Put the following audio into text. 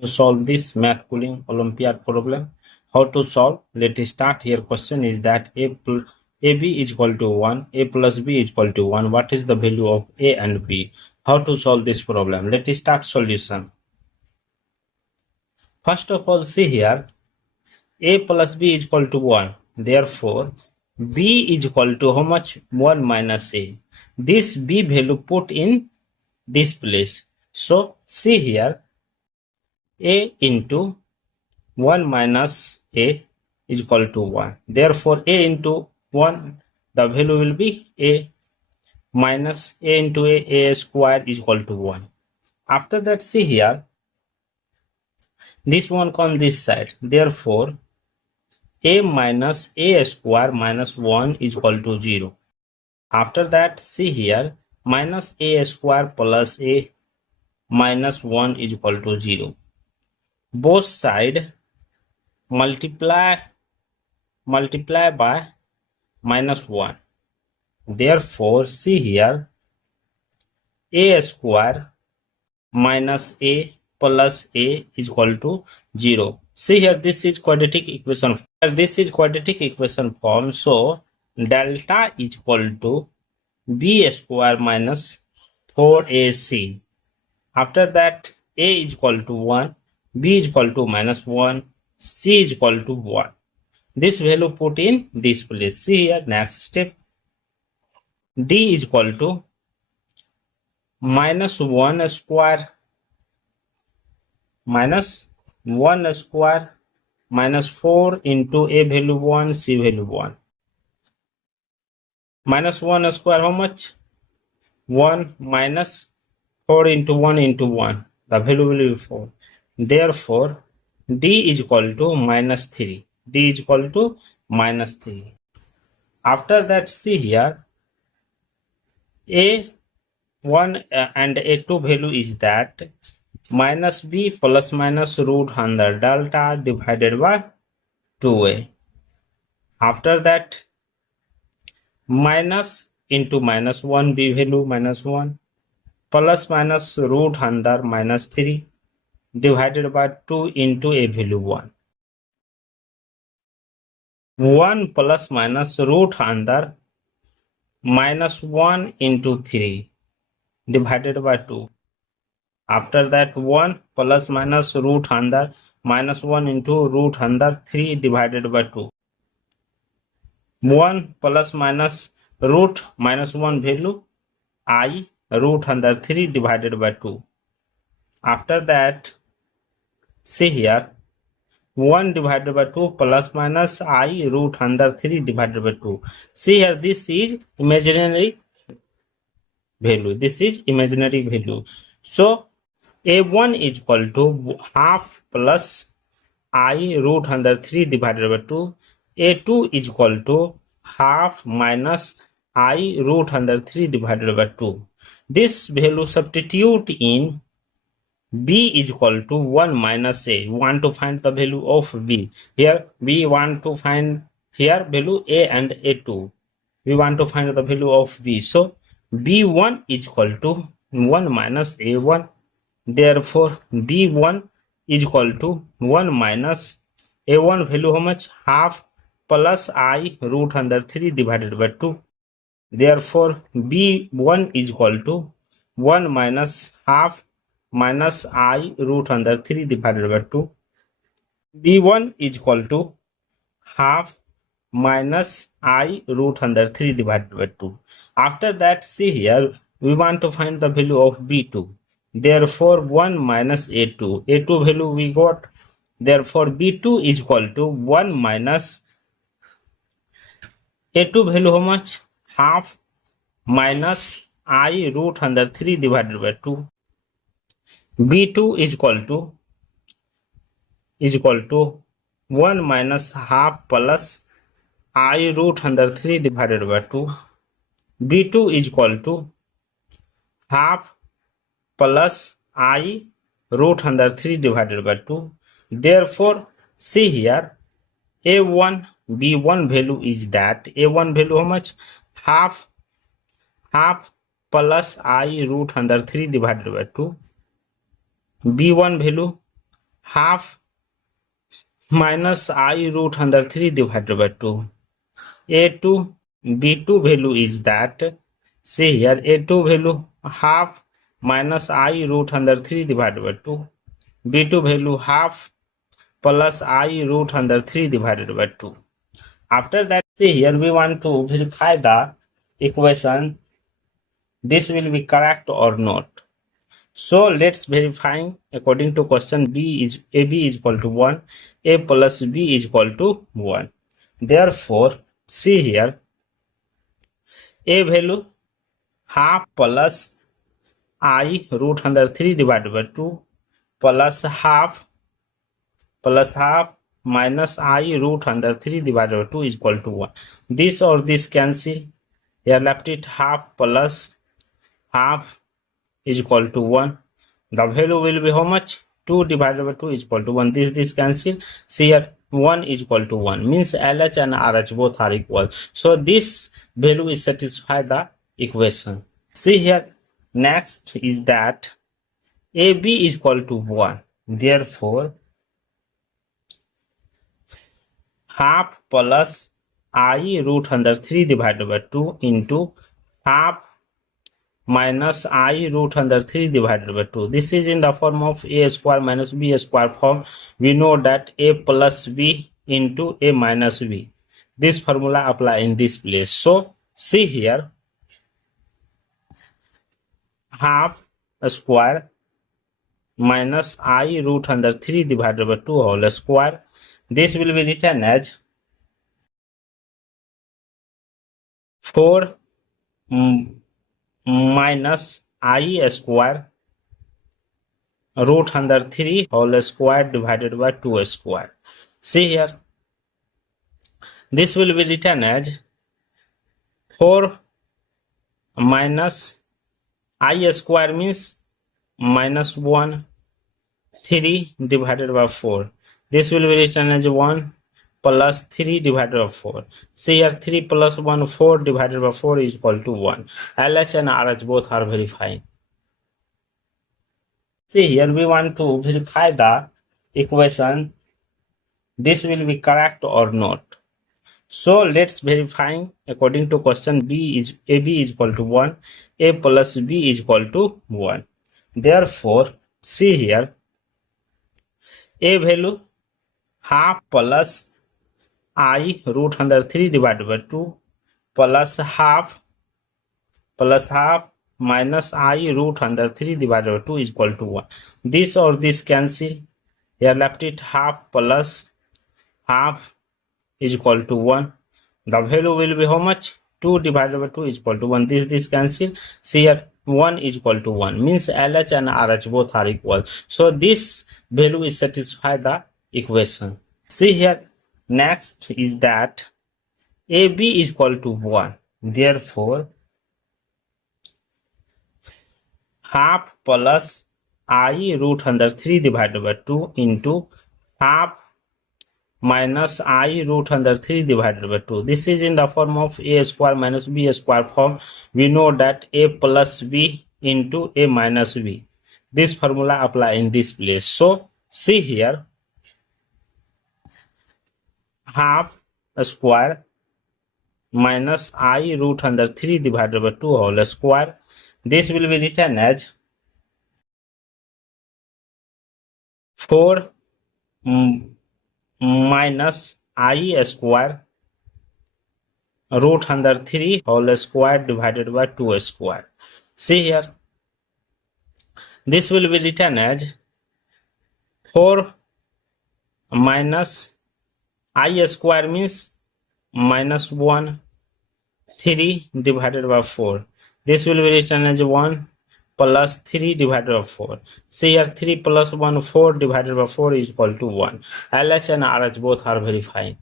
You solve this math cooling Olympiad problem. How to solve? Let's start. Here question is that AB is equal to 1, A plus B is equal to 1. What is the value of A and B? How to solve this problem? Let's start solution. First of all, see here, A plus B is equal to 1. Therefore, B is equal to how much? 1 minus A. This B value put in this place. So, see here, A into 1 minus A is equal to 1. Therefore, A into 1, the value will be A minus A into A square is equal to 1. After that, see here, this one comes this side. Therefore, A minus A square minus 1 is equal to 0. After that, see here, minus A square plus A minus 1 is equal to 0. Both sides multiply by minus 1. Therefore, see here, A square minus A plus A is equal to 0. See here, this is quadratic equation. This is quadratic equation form. So, delta is equal to B square minus 4AC. After that, A is equal to 1, B is equal to minus 1, C is equal to 1. This value put in this place. See here, next step. D is equal to minus 1 square minus 4 into A value 1, C value 1. Minus 1 square how much? 1 minus 4 into 1 into 1. The value will be 4. Therefore, D is equal to minus 3. D is equal to minus 3. After that, see here, A1 and A2 value is that minus B plus minus root under delta divided by 2A. After that, minus into minus 1 B value minus 1 plus minus root under minus 3 divided by 2 into A value 1. 1 plus minus root under minus 1 into 3 divided by 2. After that, 1 plus minus root under minus 1 into root under 3 divided by 2. 1 plus minus root minus 1 value I root under 3 divided by 2. After that, see here, 1 divided by 2 plus minus I root under 3 divided by 2. See here, this is imaginary value. This is imaginary value. So, A1 is equal to half plus I root under 3 divided by 2. A2 is equal to half minus I root under 3 divided by 2. This value substitute in B is equal to 1 minus A. We want to find the value of B. Here we want to find here value A and A2. We want to find the value of B. So B1 is equal to 1 minus A1. Therefore B1 is equal to 1 minus A1 value how much? Half plus I root under 3 divided by 2. Therefore B1 is equal to 1 minus half minus I root under 3 divided by 2. B1 is equal to half minus I root under 3 divided by 2. After that, see here, we want to find the value of B2. Therefore, 1 minus A2. A2 value we got. Therefore, B2 is equal to 1 minus A2 value how much? Half minus I root under 3 divided by 2. B2 is equal to 1 minus half plus I root under 3 divided by 2. B2 is equal to half plus I root under 3 divided by 2. Therefore, see here, A1, B1 value is that. A1 value how much? Half plus I root under 3 divided by 2. B1 value half minus I root under 3 divided by 2. A2, B2 value is that, see here, A2 value half minus I root under 3 divided by 2. B2 value half plus I root under 3 divided by 2. After that, see here, we want to verify the equation. This will be correct or not. So let's verify according to question. B is AB is equal to 1, A plus B is equal to 1. Therefore, see here, A value half plus I root under 3 divided by 2 plus half minus I root under 3 divided by 2 is equal to 1. This or this cancel. Here left it half plus half is equal to 1. The value will be how much? 2 divided by 2 is equal to 1. This cancel. See here, 1 is equal to 1. Means LH and RH both are equal. So this value is satisfy the equation. See here, next is that AB is equal to 1. Therefore, half plus I root under 3 divided by 2 into half minus I root under 3 divided by 2. This is in the form of A square minus B square form. We know that A plus B into A minus B. This formula apply in this place. So see here, half square minus I root under 3 divided by 2 whole square. This will be written as 4 minus I square root under 3 whole square divided by 2 square. See here, this will be written as 4 minus I square means minus 1, 3 divided by 4. This will be written as 1 plus 3 divided by 4. See here, 3 plus 1, 4 divided by 4 is equal to 1. LH and RH both are verifying. See here, we want to verify the equation. This will be correct or not. So let's verify according to question. AB is equal to 1, A plus B is equal to 1. Therefore, see here, A value half plus I root under 3 divided by 2 plus half minus I root under 3 divided by 2 is equal to 1. This or this cancel. Here left it half plus half is equal to 1. The value will be how much? 2 divided by 2 is equal to 1. This cancel. See here, 1 is equal to 1. Means LH and RH both are equal. So this value is satisfy the equation. See here, next is that AB is equal to 1. Therefore, half plus I root under 3 divided by 2 into half minus I root under 3 divided by 2. This is in the form of A square minus B square form. We know that A plus B into A minus B. This formula apply in this place. So see here, half square minus I root under 3 divided by 2 whole square. This will be written as 4 minus I square root under 3 whole square divided by 2 square. See here, this will be written as 4 minus I square means minus 1, 3 divided by 4. This will be written as 1 plus 3 divided by 4. See here, 3 plus 1, 4 divided by 4 is equal to 1. LH and RH both are verifying.